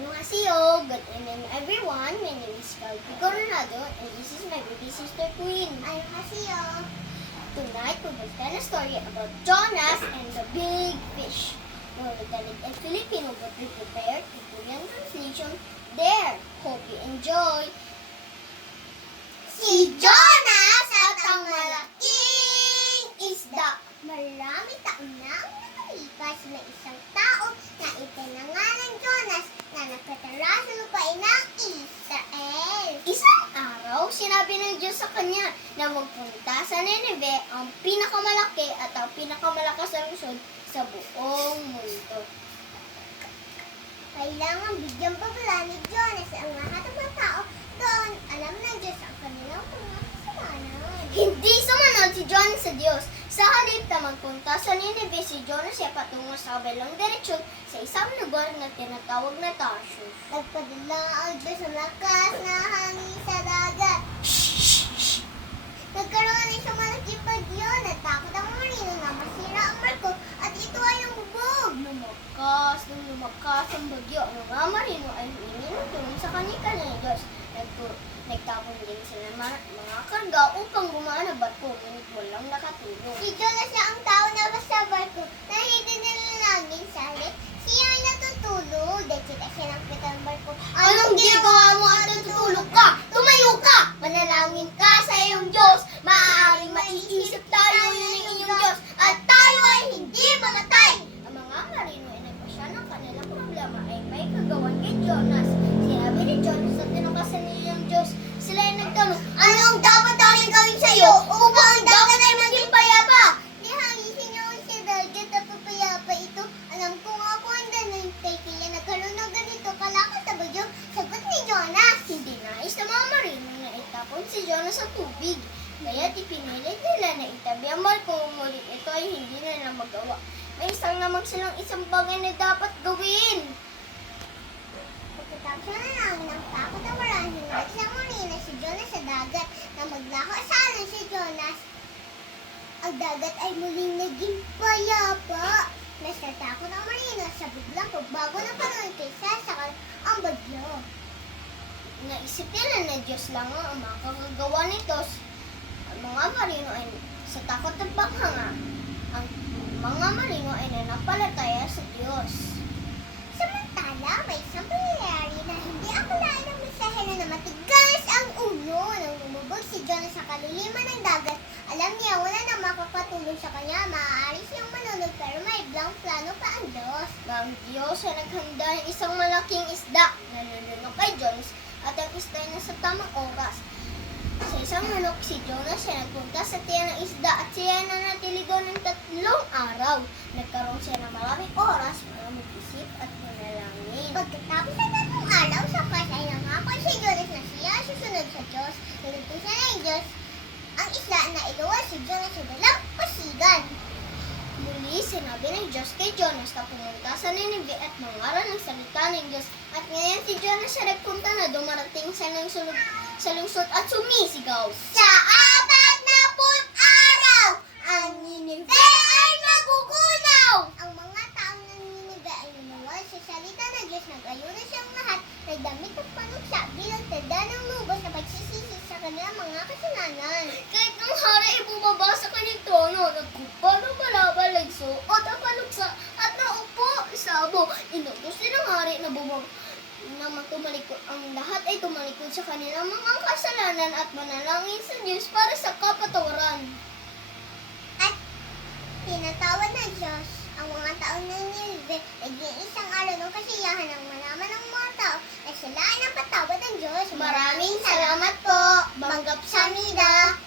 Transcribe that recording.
Annyeonghaseyo, good evening everyone. My name is Calvi Coronado and this is my baby sister Queen. Annyeonghaseyo. Tonight we will tell a story about Jonas and the big fish. We will tell it in Filipino but we prepared a Korean translation there. Hope you enjoy. Si Jonas at ang malaking isda. Marami taon na ang nakalipas na isang tao na ipinangalan Jonas na nakatira sa lupain ng Israel. Isang araw, sinabi ng Diyos sa kanya na magpunta sa Nineveh, ang pinakamalaki at ang pinakamalakas na lungsod sa buong mundo. Kailangan bigyang babala ni Jonas ang lahat ng mga tao doon. Alam ng Diyos ang kanilang mga kasalanan. Hindi sumunod si Jonas sa Diyos. Sa halip na magpunta sa Nineveh, si Jonas ay patungo sa kabilang diretsyon sa isang lugar na tinatawag na Tarshish. Nagpadala ang Diyos ng lakas na hangin sa dagat. Nagkaroon ng isang malaking bagyo. Natakot ang marino na masira ang barko at ito ay lumubog. Lumakas ang bagyo. Ang mga marino ay humingi ng tulong sa kanilang Diyos. Nagtapon din sila mga karga upang gumaan ang barko, ngunit walang nakatulong. Si Jonas na ang tao na basta barko na hindi nilalangin sa halip. Siya ay natutulog. Dekita siya ng pitang barko. Anong ginagawa mo at natutulog ka? Tumayo ka! Manalangin ka sa iyong Diyos. Maaaring maiisip tayo yun ng inyong Diyos at tayo ay hindi mamatay. Ang mga marino ay nagpasya ng kanilang problema ay may kagawan kay Jonas. Sinabi ni Jonas sa tinukasan niyang Diyos. Sila ay nagtanong, ano ang dapat namin gawin sa iyo upang ang dagat ay maging payapa? Nihangisin niyo si dagat at papayapa ito. Alam ko nga po ang danay kaya nagkaroon ng ganito kalakas na bagyo. Sagot ni Jonas. Hindi nais ng mga marino na itapon si Jonas sa tubig. Kaya ipinilit nila na itabi ang barko, ngunit ito ay hindi nila magawa. May isang lamang silang isang bagay na dapat gawin. Pagkatapos na lang ng takot na marami, nagsang marina si Jonas sa dagat na maglako sa alam si Jonas. Ang dagat ay muling naging payapa. Nasa takot ang marina sa biglang pagbago ng panahon kaysa sa ang bagyo. Naisip nila na Diyos lang ang makakagawa nito. Ang mga marino ay sa takot ng banghanga. Ang mga marino ay nanampalataya sa Diyos. Samantala, may isang pangyayari na hindi akalain ng mensahe na matigas ang ulo nang lumubog si Jonas sa kaliliman ng dagat. Alam niya wala na makakatulong sa kanya. Maaari siyang manunod pero may ibang plano pa ang Diyos. Ang Diyos ay naghanda ng isang malaking isda na nalunok kay Jonas at ang isda ay nasa tamang oras. Sa isang manok, si Jonas ay nagpunta sa tiyan ng isda at siya ay nanatili doon ng 3 araw. Nagkaroon siya ng maraming oras para mag-isip at manalangin. Pagkatapos ng 3 araw, sa pas ay nangako si Jonas na siya ay susunod sa Diyos. Nilagpusan na ng Diyos ang isla na iluwas si Jonas sa dalang pasigan. Muli, sinabi ng Diyos kay Jonas na pumunta sa Nineveh at mangaral ng salita ng Diyos. At ngayon si Jonas ay nagpunta na dumarating sa lungsod at sumisigaw. Sa 40 araw, ang Nineveh ay magugunaw! Ang mga taong ng Nineveh ay lumuwas sa salita ng Diyos. Nag-ayunan siyang lahat ng damit at panuksa bilang tanda ng lubos na pagsisisi sa kanilang mga kasalanan. Kahit ang hari ay bumaba sa kanyang trono, nagkumpara malabalag suot ang paluksa at naupo sa abo. Inutos din ng hari na tumalikod. Ang lahat ay tumalikod sa kanilang mga kasalanan at manalangin sa Diyos para sa kapatawaran. At tinatawad ng Diyos ang mga taong ng Nineveh. Naging isang araw ng kasiyahan ng malaman ng mga tao na sila ay napatawad ng Diyos. Maraming salamat po, Manggap Samida.